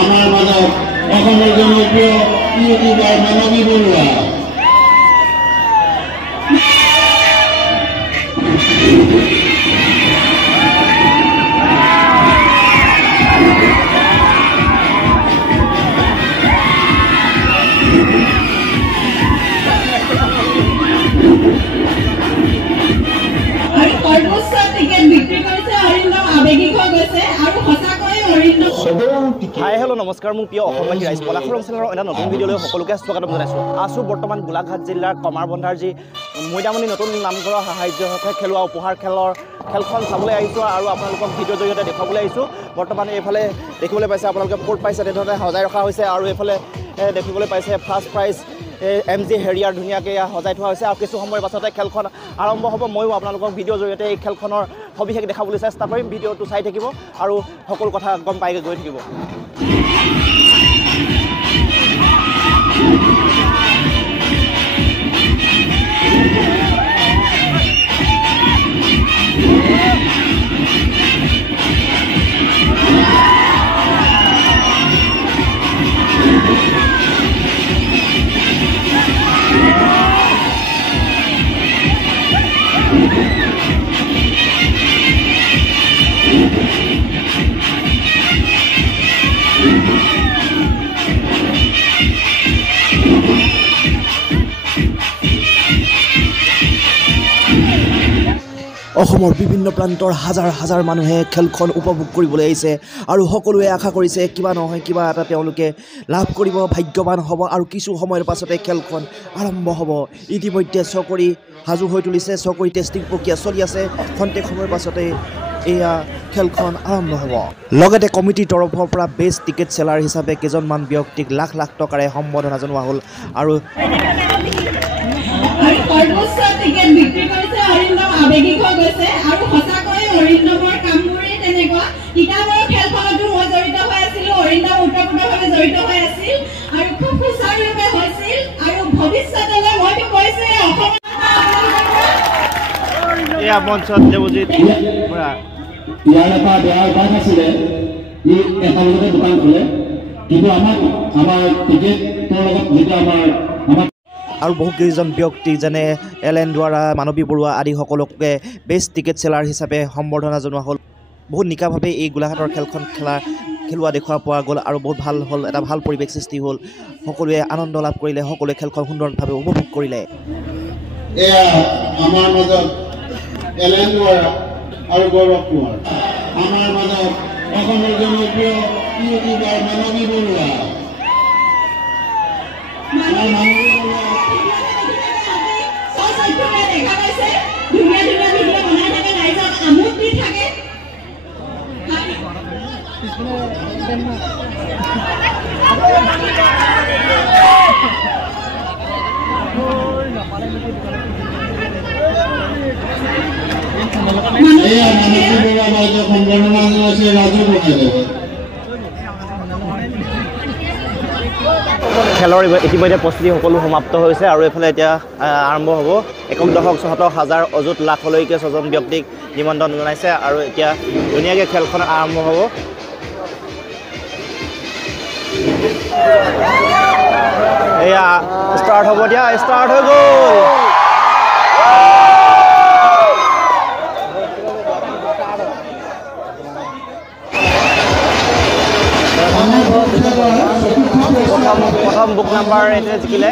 আমাৰ মাজত অসমৰ জনপ্ৰিয় ইউটিউবাৰ মানৱী বৰুৱা। হাই হেল্ল' নমস্কাৰ মোৰ প্ৰিয় অসমবাসী ৰাইজ পলাশৰ অঞ্চলৰ এটা নতুন ভিডিঅ'লৈ সকলোকে স্বাগতম জনাইছোঁ। আছোঁ বৰ্তমান গোলাঘাট জিলাৰ কমাৰবন্ধাৰ যি মৈদামণি নতুন নামঘৰৰ সাহায্যে খেলোৱা উপহাৰ খেলখন চাবলৈ আহিছোঁ আৰু আপোনালোকক ভিডিঅ'ৰ জৰিয়তে দেখুৱাবলৈ আহিছোঁ। বৰ্তমান এইফালে দেখিবলৈ পাইছে আপোনালোকে ব'ৰ্ড পাইছে তেনেধৰণে সজাই ৰখা হৈছে আৰু এইফালে দেখিবলৈ পাইছে ফাৰ্ষ্ট প্ৰাইজ MG হেৰিয়াৰ ধুনীয়াকৈ সজাই থোৱা হৈছে আৰু কিছু সময়ৰ পাছতে খেলখন আৰম্ভ হ'ব। ময়ো আপোনালোকক ভিডিঅ'ৰ জৰিয়তে এই খেলখনৰ সবিশেষ দেখাবলৈ চেষ্টা কৰিম। ভিডিঅ'টো চাই থাকিব আৰু সকলো কথা গম পাই গৈ থাকিব। অসমৰ বিভিন্ন প্ৰান্তৰ হাজাৰ হাজাৰ মানুহে খেলখন উপভোগ কৰিবলৈ আহিছে আৰু সকলোৱে আশা কৰিছে কিবা নহয় কিবা এটা তেওঁলোকে লাভ কৰিব, ভাগ্যৱান হ'ব আৰু কিছু সময়ৰ পাছতে খেলখন আৰম্ভ হ'ব। ইতিমধ্যে চকৰি সাজু হৈ তুলিছে, চকৰি টেষ্টিং প্ৰক্ৰিয়া চলি আছে। খন্তেক সময়ৰ পাছতে এয়া খেলখন আৰম্ভ হ'ব। লগতে কমিটিৰ তৰফৰ পৰা বেষ্ট টিকেট চেলাৰ হিচাপে কেইজনমান ব্যক্তিক লাখ লাখ টকাৰে সম্বৰ্ধনা জনোৱা হ'ল আৰু সৰ্বোচ্চ টিকেট বিক্ৰী কৰিছে অৰিন্দম আবেগিক হৈ গৈছে আৰু সঁচাকৈ অৰিন্দমৰ কামবোৰেই তেনেকুৱা। কিতাপৰ খেলখনতো মই জড়িত হৈ আছিলোঁ, অৰিন্দম ওতঃপ্ৰোতভাৱে জড়িত হৈ আছিল আৰু খুব সুচাৰুৰূপে হৈছিল আৰু ভৱিষ্যতলৈ মইতো কৈছোঁ এয়া মঞ্চত দেৱজিৎ বৰা ইয়াৰ এটা বেয়া অভ্যাস আছিলে, ই এটা বজাতে দোকান খোলে, কিন্তু আমাৰ টিকেটৰ লগত যেতিয়া আমাৰ আৰু বহুকেইজন ব্যক্তি যেনে এলেন দুৱাৰা, মানৱী বৰুৱা আদি সকলোকে বেষ্ট টিকেট চেলাৰ হিচাপে সম্বৰ্ধনা জনোৱা হ'ল। বহুত নিকাভাৱে এই গোলাঘাটৰ খেলখন খেলোৱা দেখুওৱা পোৱা গ'ল আৰু বহুত ভাল হ'ল, এটা ভাল পৰিৱেশ সৃষ্টি হ'ল। সকলোৱে আনন্দ লাভ কৰিলে, সকলোৱে খেলখন সুন্দৰভাৱে উপভোগ কৰিলে। এয়া আমাৰ মাজত এলেন দুৱাৰা আৰু গৌৰৱ কুমাৰ, আমাৰ মাজত অসমৰ জনপ্ৰিয় ইউটিউবাৰ মানৱী বৰুৱা। দেখা পাইছে ধুনীয়া ধুনীয়া ভিডিঅ' বনাই থাকে, ৰাইজক আমোদ দি থাকে। এয়া মানৱী বৰুৱা বাইদেউ সম্বৰ্ধনা জনাইছে ৰাজু গোহাঁইদেৱে। খেলৰ ইতিমধ্যে প্ৰস্তুতি সকলো সমাপ্ত হৈছে আৰু এইফালে এতিয়া আৰম্ভ হ'ব। একক দশক শতক হাজাৰ অযুত লাখলৈকে ছজন ব্যক্তিক নিমন্ত্ৰণ জনাইছে আৰু এতিয়া ধুনীয়াকৈ খেলখন আৰম্ভ হ'ব। এয়া ষ্টাৰ্ট হ'ব, দিয়া ষ্টাৰ্ট হৈ গ'ল। প্ৰথম বুক নাম্বাৰ এইটোৱে জিকিলে।